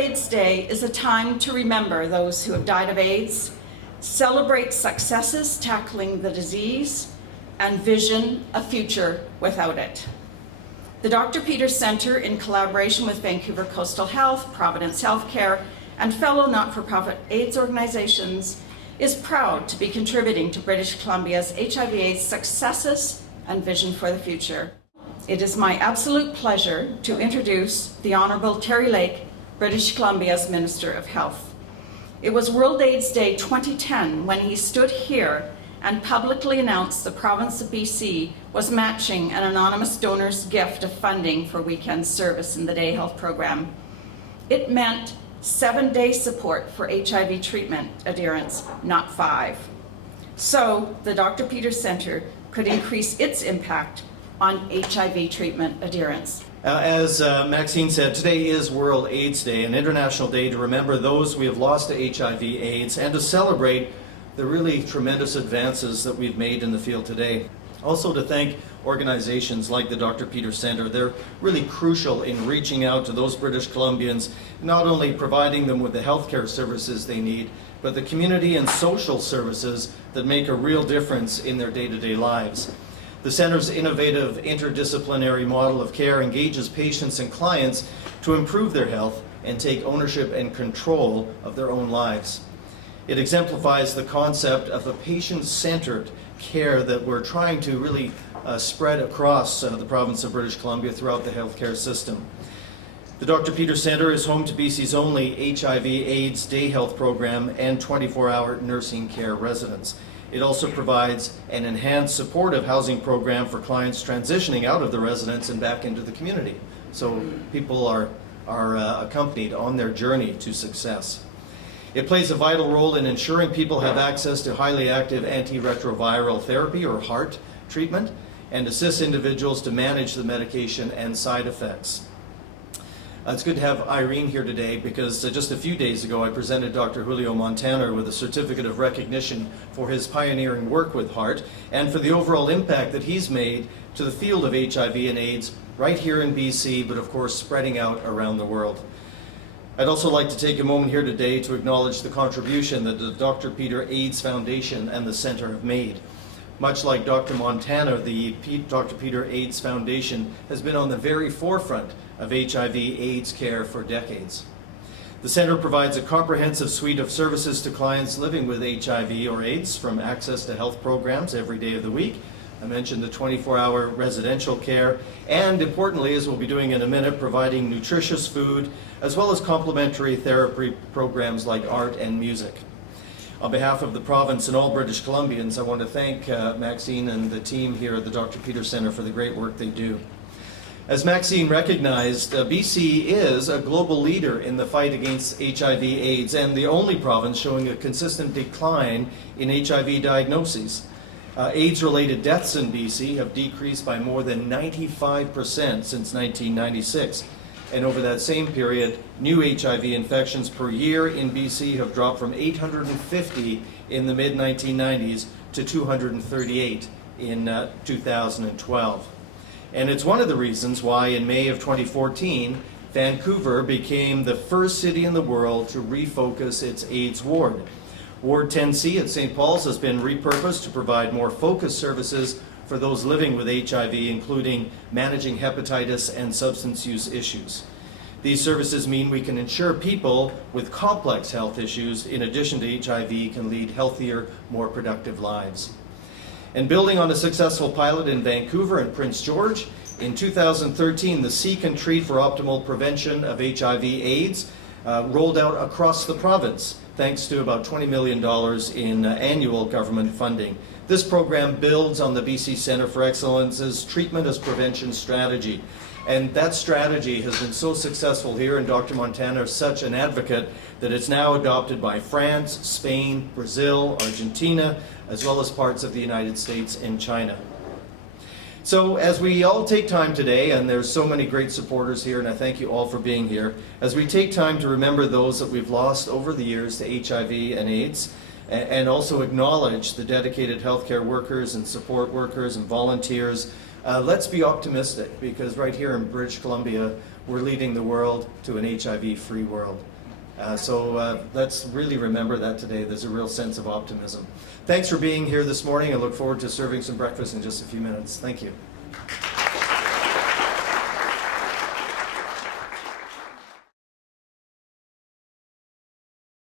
AIDS Day is a time to remember those who have died of AIDS, celebrate successes tackling the disease, and vision a future without it. The Dr. Peters Centre, in collaboration with Vancouver Coastal Health, Providence Healthcare, and fellow not-for-profit AIDS organizations, is proud to be contributing to British Columbia's HIV/AIDS successes and vision for the future. It is my absolute pleasure to introduce the Honourable Terry Lake, British Columbia's Minister of Health. It was World AIDS Day 2010 when he stood here and publicly announced the province of BC was matching an anonymous donor's gift of funding for weekend service in the Day Health program. It meant 7-day support for HIV treatment adherence, not 5. So the Dr. Peters Centre could increase its impact on HIV treatment adherence. As Maxine said, today is World AIDS Day, an international day to remember those we have lost to HIV/AIDS and to celebrate the really tremendous advances that we've made in the field today. Also to thank organizations like the Dr. Peters Centre. They're really crucial in reaching out to those British Columbians, not only providing them with the healthcare services they need, but the community and social services that make a real difference in their day-to-day lives. The Centre's innovative interdisciplinary model of care engages patients and clients to improve their health and take ownership and control of their own lives. It exemplifies the concept of a patient-centered care that we're trying to really spread across the province of British Columbia throughout the healthcare system. The Dr. Peters Centre is home to BC's only HIV/AIDS day health program and 24-hour nursing care residence. It also provides an enhanced supportive housing program for clients transitioning out of the residence and back into the community. So people are accompanied on their journey to success. It plays a vital role in ensuring people have access to highly active antiretroviral therapy, or HAART treatment, and assists individuals to manage the medication and side effects. It's good to have Irene here today because just a few days ago I presented Dr. Julio Montana with a certificate of recognition for his pioneering work with HAART and for the overall impact that he's made to the field of HIV and AIDS right here in BC, but of course spreading out around the world. I'd also like to take a moment here today to acknowledge the contribution that the Dr. Peter AIDS Foundation and the Centre have made. Much like Dr. Montana, the Dr. Peter AIDS Foundation has been on the very forefront of HIV/AIDS care for decades. The Centre provides a comprehensive suite of services to clients living with HIV or AIDS, from access to health programs every day of the week. I mentioned the 24-hour residential care, and importantly, as we'll be doing in a minute, providing nutritious food, as well as complementary therapy programs like art and music. On behalf of the province and all British Columbians, I want to thank Maxine and the team here at the Dr. Peters Centre for the great work they do. As Maxine recognized, BC is a global leader in the fight against HIV/AIDS and the only province showing a consistent decline in HIV diagnoses. AIDS-related deaths in BC have decreased by more than 95% since 1996. And over that same period, new HIV infections per year in BC have dropped from 850 in the mid-1990s to 238 in 2012. And it's one of the reasons why in May of 2014, Vancouver became the first city in the world to refocus its AIDS ward. Ward 10C at St. Paul's has been repurposed to provide more focused services for those living with HIV, including managing hepatitis and substance use issues. These services mean we can ensure people with complex health issues, in addition to HIV, can lead healthier, more productive lives. And building on a successful pilot in Vancouver and Prince George, in 2013, the Seek and Treat for Optimal Prevention of HIV/AIDS rolled out across the province, thanks to about $20 million in annual government funding. This program builds on the BC Centre for Excellence's Treatment as Prevention strategy. And that strategy has been so successful here, and Dr. Montana is such an advocate that it's now adopted by France, Spain, Brazil, Argentina, as well as parts of the United States and China. So as we all take time today, and there's so many great supporters here, and I thank you all for being here, as we take time to remember those that we've lost over the years to HIV and AIDS, and also acknowledge the dedicated healthcare workers and support workers and volunteers, let's be optimistic, because right here in British Columbia, we're leading the world to an HIV-free world. Let's really remember that today. There's a real sense of optimism. Thanks for being here this morning. I look forward to serving some breakfast in just a few minutes. Thank you.